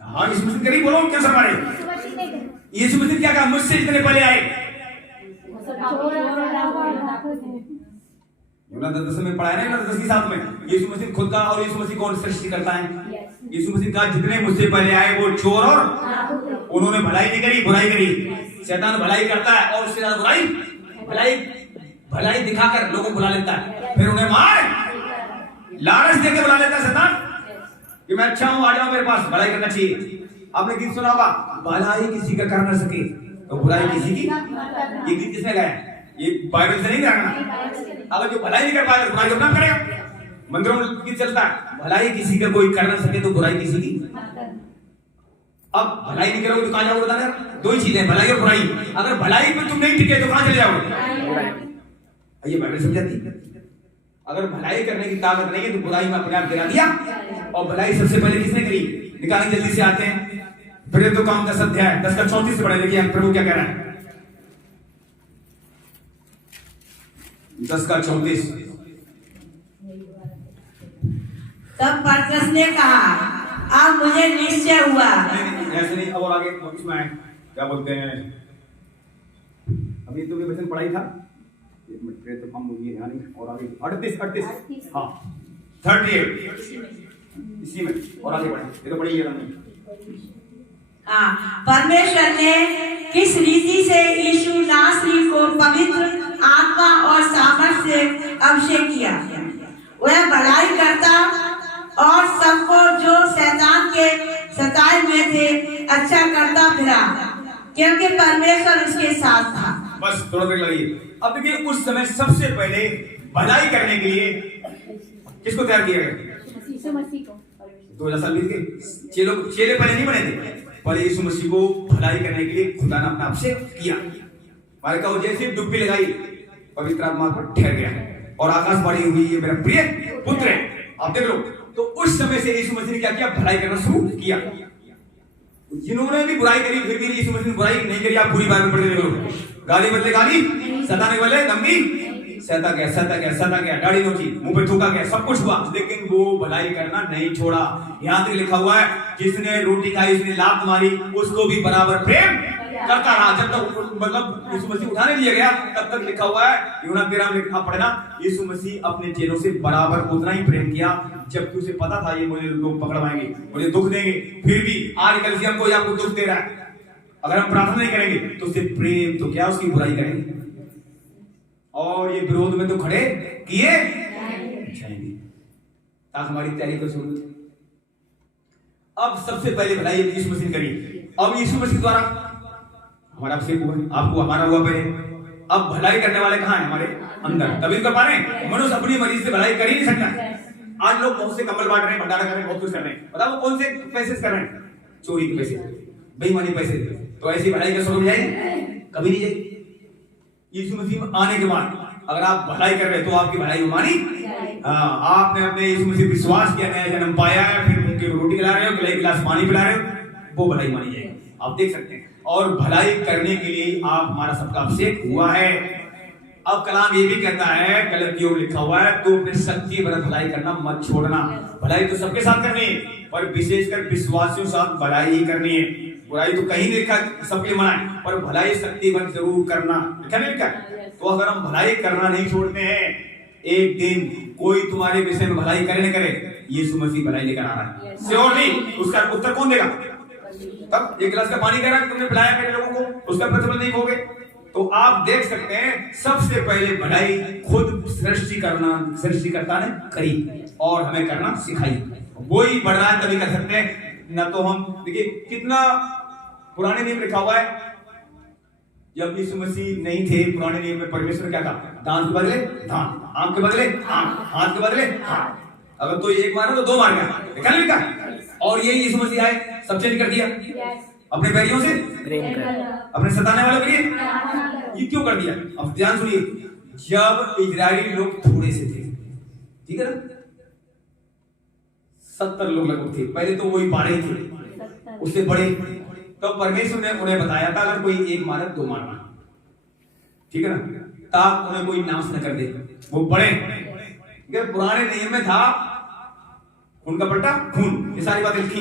हाँ यीशु मसीह करी, बोलो क्यों शर्मा रहे? यीशु मसीह क्या कहा, मुझसे इतने पहले आए। यूहन्ना 10 में पढ़ाया ना, यूहन्ना 10 के साथ में यीशु मसीह खुद का, और यीशु मसीह कौन सृष्टि करता है? यीशु मसीह का जितने मुझसे पहले आए वो चोर, और उन्होंने भलाई नहीं करी, बुराई करी। शैतान भलाई करता है और उससे ज्यादा बुराई, भलाई दिखाकर लोगों को बुला लेता है, फिर उन्हें मार लालच देके बुला लेता है शैतान कि मैं अच्छा हूं, आ जाओ मेरे पास, भलाई करना चाहिए। आपने गीत सुना होगा, भलाई किसी का कर न सके तो बुराई किसी की। ये गीत किसने गाया? ये बाइबल से नहीं गाना। अगर जो भलाई नहीं कर पाएगा तो बुराई अपना करेगा। मंदिरों में गीत चलता है, भलाई किसी का कोई कर न सके तो बुराई किसी की। अब भलाई नहीं करोगे तो कहां जाओगे? बताना। दो ही चीजें, भलाई और बुराई। अगर भलाई पे तुम नहीं टिके तो कहां चले जाओगे? ये बाइबल समझाती है। अगर भलाई करने की ताकत नहीं है तो बुराई में अपने आप गिरा दिया। और भलाई सबसे पहले किसने करी? निकालें जल्दी से, आते हैं फिर तो काम 10 अध्याय 10 का 34 से पढ़े। देखिए प्रभु क्या कह रहा है। 10 का 34। तब पतरस ने कहा, अब मुझे निश्चय हुआ। ऐसे नहीं, और आगे इसमें आए, क्या बोलते हैं, अभी तो भी वचन पढ़ाई था, एक मिनट तो हम बोलिए ध्यान नहीं। और आगे 38 हाँ 38 इसी में, और आगे बढ़े, ये तो बड़ी है नहीं। हाँ, परमेश्वर ने किस रीति से यीशु नासरी को पवित्र आत्मा और सामर्थ से अभिषेक किया। वह भलाई करता और सबको जो शैतान के सताए हुए थे अच्छा करता फिरा, क्योंकि परमेश्वर उसके साथ था। बस थोड़ा देर लगी। अब देखिए, उस समय सबसे पहले भलाई करने के लिए किसको तैयार किया गया? यीशु मसीह को। 2000 साल बीत गए, चेले पहले नहीं बने थे, पर यीशु मसीह को भलाई करने के लिए खुदा ने अपना अभिषेक किया। हमारे कहो जैसे डुबकी लगाई, पवित्र आत्मा पर ठहर गया और आकाशवाणी हुई, ये मेरा प्रिय पुत्र है। आप देख लो, तो उस समय से यीशु मसीह ने क्या किया? भलाई करना शुरू किया। जिन्होंने भी बुराई करी फिर भी यीशु मसीह ने बुराई नहीं करी। आप पूरी बात में पढ़ते देखो, गाली बदले गाली, सताने वाले दंगी, सहता गया, दाढ़ी नोची, मुंह पे थूका गया, सब कुछ हुआ, लेकिन वो भलाई करना नहीं छोड़ा। यहाँ तक लिखा हुआ है, जिसने रोटी खाई, जिसने लात मारी, उसको भी बराबर प्रेम करता रहा। जब तक मतलब यीशु मसीह उठाने दिया गया, तब तक लिखा हुआ है, यूहन्ना 13 में लिखा पढ़ना, यीशु मसीह अपने चेलों से बराबर उतना ही प्रेम किया, जबकि उसे पता था ये मुझे लोग पकड़वाएंगे, मुझे दुख देंगे। फिर भी आज कलीसिया कोई आपको दुख दे रहा है, अगर हम प्रार्थना नहीं करेंगे तो उससे प्रेम तो क्या उसकी बुराई करेंगे, और ये विरोध में तो खड़े किए जाएंगे। ताकि हमारी तैयारी को शुरू। अब सबसे पहले भलाई यीशु मसीह ने करी। अब यीशु मसीह द्वारा हमारा अभिषेक हुआ, आपको हमारा हुआ पहले। अब भलाई करने वाले कहाँ हैं? हमारे अंदर। तभी कर पा रहे हैं। मनुष्य अपनी मर्जी से भलाई कर ही नहीं सकता। आज लोग बहुत से कंबल बांट रहे हैं, भंडारा कर रहे हैं, बहुत कुछ कर रहे हैं। बताओ कौन से पैसे कर रहे हैं? चोरी के पैसे, बेईमानी पैसे। तो ऐसी भलाई का स्वरूप जाएगी? कभी नहीं जाएगी। यीशु मसीह आने के बाद अगर आप भलाई कर रहे हैं तो आपकी भलाई मानी। आपने अपने यीशु मसीह विश्वास किया, नया जन्म पाया है, फिर उनके रोटी खिला रहे हो, गिलास पानी पिला रहे हो, वो भलाई मानी जाएगी। आप देख सकते हैं। और भलाई करने के लिए आप हमारा सबका अभिषेक हुआ है। अब कलाम ये भी कहता है, गलतियों में लिखा हुआ है, तो अपनी शक्ति पर भलाई करना मत छोड़ना। भलाई तो सबके साथ करनी है, पर विशेषकर विश्वासियों के साथ भलाई ही करनी है। बुराई तो कहीं नहीं लिखा सबके मना है, पर भलाई शक्ति पर जरूर करना लिखा नहीं लिखा। तो अगर हम भलाई करना नहीं छोड़ते हैं, एक दिन कोई तुम्हारे विषय में भलाई करे न करे, यीशु मसीह भलाई लेकर आ रहा है। श्योरली उसका उत्तर कौन देगा? तब एक गिलास का पानी कह रहा है, तुमने पिलाया मेरे लोगों को, उसका प्रतिफल नहीं खोगे। तो आप देख सकते हैं, सबसे पहले भलाई खुद सृष्टिकर्ता ने करी और हमें करना सिखाई। वो ही बढ़ रहा है तभी कर सकते हैं, न तो हम। देखिए कितना पुराने नियम लिखा हुआ है, जब यीशु मसीह नहीं थे पुराने नियम में परमेश्वर क्या था? दांत के बदले दांत, आंख के बदले आंख, हाथ के बदले हाथ। अगर तो एक मारा तो दो मार गया, लिखा नहीं लिखा? और यही यीशु मसीह आए, सब चेंज कर दिया। अपने बैरियों से प्रेम कर, अपने सताने वालों के लिए ये क्यों कर दिया? अब ध्यान सुनिए, जब इजरायली लोग थोड़े से थे, ठीक है ना, 70 लोग लगभग थे, पहले तो वही 12 थे, उससे बड़े। तो परमेश्वर ने उन्हें बताया था, अगर कोई एक मारे दो मारना, ठीक है ना, ताकि उन्हें कोई नाश न कर दे, वो बड़े। पुराने नियम में था उनका पलटा खून, ये सारी बातें लिखी।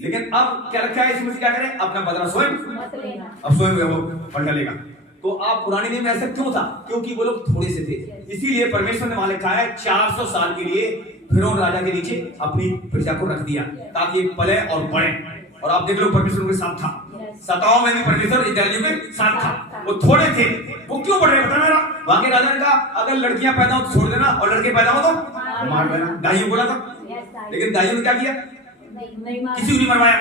लेकिन अब क्या रखा है? इसमें क्या करें? अपना बदला स्वयं, अब स्वयं वो पलटा लेगा। तो आप पुराने नियम में ऐसा क्यों था? क्योंकि वो लोग थोड़े से थे, इसीलिए परमेश्वर ने वहां लिखा है 400 साल के लिए फिरौन राजा के नीचे अपनी प्रजा को रख दिया, ताकि पले और बढ़े। और आप देख लो परमेश्वर उनके साथ था, 7 में भी परमेश्वर इजरायलियों के साथ था। वो थोड़े थे, वो क्यों बढ़ रहे? बताना वहां के राजा ने कहा अगर लड़कियां पैदा हो तो छोड़ देना और लड़के पैदा हो तो मार देना। दाइयों बोला था, लेकिन दाइयों ने क्या किया? किसी को नहीं मरवाया।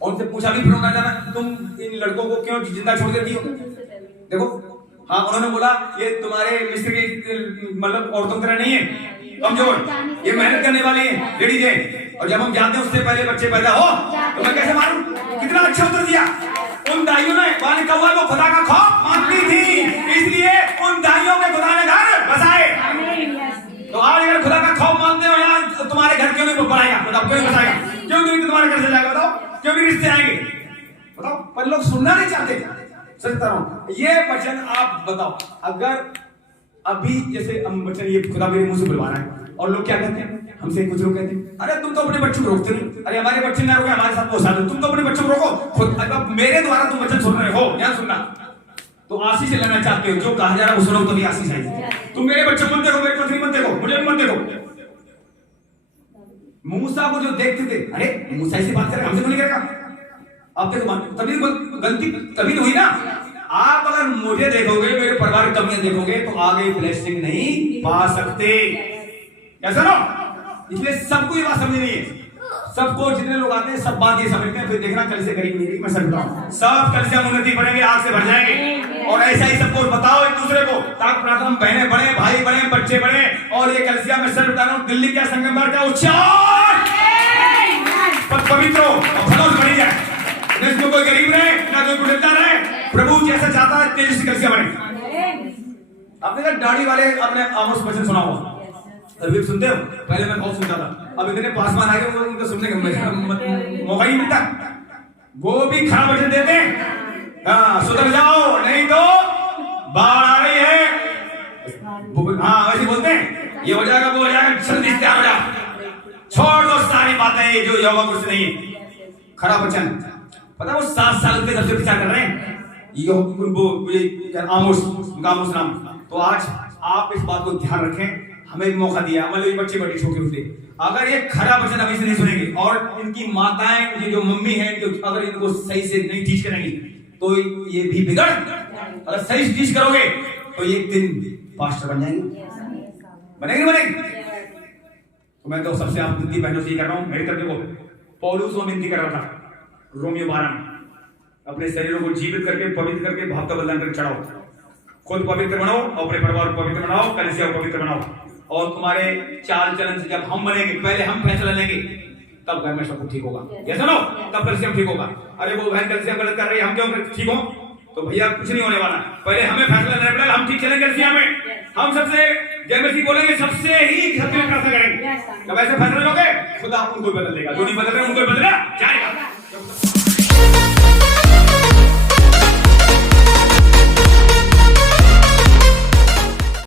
और उनसे पूछा भी फिर राजा ने तुम इन लड़कों को क्यों जिंदा छोड़ देती हो? देखो, हाँ उन्होंने बोला ये तुम्हारे मिस्र की मतलब औरतों की तरह नहीं है, कमजोर, ये मेहनत करने वाली है लेडीज है, और जब हम जानते हैं उससे पहले बच्चे पैदा हो तो मैं कैसे मारूं? कितना अच्छा उत्तर दिया। उन दाइयों ने वाली कौवा को खुदा का खौफ मानती थी, इसलिए उन दाइयों के खुदा ने घर बसाए। तो आज अगर खुदा का खौफ मानते हो यहाँ तुम्हारे घर क्यों नहीं बढ़ाएगा? बताओ क्यों नहीं बसाएगा? क्यों नहीं तुम्हारे घर से जाएगा? बताओ क्यों नहीं रिश्ते आएंगे? बताओ, पर लोग सुनना नहीं चाहते। सच बता रहा हूं, ये वचन आप बताओ, अगर अभी जैसे हम वचन ये खुदा मेरे मुंह से बुलवा रहा है और लोग क्या कहते हैं हमसे, कुछ लोग कहते हैं अरे तुम तो अपने बच्चों को रोकते नहीं, अरे हमारे बच्चे ना रोके हमारे साथ वो साथ, तुम तो अपने बच्चों को रोको खुद। अब मेरे द्वारा तुम वचन सुन रहे हो, ध्यान सुनना, तो आशीष लेना चाहते हो, जो कहा जा रहा है वो सुनो तो भी आशीष है। तुम मेरे बच्चे को देखो, मेरे को मत देखो, मुझे मत देखो। मूसा को जो देखते थे, अरे मूसा ऐसी बात करे हमसे क्यों नहीं करेगा? आप देखो तभी गलती तभी तो हुई ना। आप अगर मुझे देखोगे, मेरे परिवार की कमियां देखोगे तो आगे ब्लेसिंग नहीं पा सकते। कैसा ना? इसलिए सबको ये बात समझनी है। सबको जितने लोग आते हैं सब बात ये समझते हैं, फिर देखना कल से गरीब नहीं, मैं समझता हूँ सब कल से हम उन्नति बढ़ेंगे, आग से भर जाएंगे। और ऐसा ही सबको बताओ एक दूसरे को, ताकि प्रार्थना बहनें बढ़े, भाई बढ़े, बच्चे बढ़े। और ये कलसिया में सर बता रहा हूँ, दिल्ली का संगम का उच्चार पवित्र हो और खनौज बढ़ी जाए, न इसमें कोई गरीब रहे ना कोई कुटिलता रहे। प्रभु जैसा चाहता है तेजी से कलसिया बढ़े। आपने कहा दाढ़ी वाले अपने आमोस वचन सुना होगा, तभी सुनते हो? पहले मैं बहुत सुनता था, अब इतने पासवान आ गए उनको सुनने का मौका ही मिलता। वो भी खराब वचन देते हैं, हाँ सुधर जाओ नहीं तो बाढ़ आ रही है। हाँ वैसे बोलते हैं, ये हो जाएगा वो हो जाएगा, जल्दी तैयार हो जाओ, छोड़ दो सारी बातें जो यहोवा कुछ नहीं है। खराब वचन, पता वो 7 साल के सबसे पीछा कर रहे हैं आमोस नाम। तो आज आप इस बात को ध्यान रखें, हमें भी मौका दिया, मतलब बच्चे बड़ी छोटे उठे, अगर ये खरा वचन अभी से नहीं सुनेंगे और इनकी माताएं, ये जो मम्मी है, अगर इनको सही से नहीं टीच करेंगी तो ये भी बिगड़, अगर सही से टीच करोगे तो एक दिन पास्टर बन जाएंगे, बनेंगे बनेंगे। तो मैं तो सबसे आप विनती बहनों से ही कर रहा हूँ, मेरी तरफ देखो, पौलुस को विनती कर रहा था रोमियो 12, अपने शरीरों को जीवित करके पवित्र करके भाव का बलिदान करके चढ़ाओ, खुद पवित्र बनाओ, अपने परिवार को पवित्र बनाओ, कलीसिया को पवित्र बनाओ। और तुम्हारे चाल चलन से जब हम बनेंगे, पहले हम फैसला लेंगे, तब घर में सब कुछ ठीक होगा। ये सुनो, तब कलीसिया ठीक होगा। अरे वो बहन कलीसिया गलत कर रही है, हम क्यों ठीक हो? तो भैया कुछ नहीं होने वाला, पहले हमें फैसला लेना पड़ेगा, हम ठीक चलेंगे कलीसिया में, हम सबसे जय मसीह बोलेंगे, सबसे ही सत्य प्रार्थना करेंगे। जब ऐसे फैसला लोगे खुदा उनको बदल देगा, जो नहीं बदल रहे उनको बदला जाएगा।